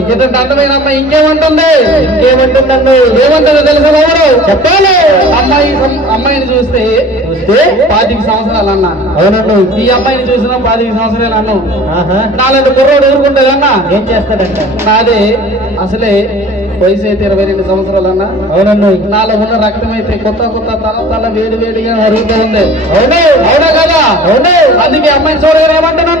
ఇటువంటి అందమైన అమ్మాయి ఇంకేమంటుంది ఇంకేమంటుందండి? ఏమంటుందో తెలుసా ఎవరు చెప్పాలి. అమ్మాయిని చూస్తే 25 సంవత్సరాలు అన్నా. అవునండి. ఈ అమ్మాయిని చూసినా 25 సంవత్సరాలు అన్నావు. ఆహా. నాలంటే కుర్రోడు ఊరుకుంటుంది అన్నా. ఏం చేస్తాడంట? నాదే అసలే వయసు అయితే 22 సంవత్సరాలు అన్నా. అవునండి. నాలో ఉన్న రక్తం అయితే కొత్త తల వేడి వేడిగా అరుగుతూ ఉంది. అవును. అవునా కదా? అవును. అందుకే అమ్మాయిని చూడగానే ఏమంటున్నాను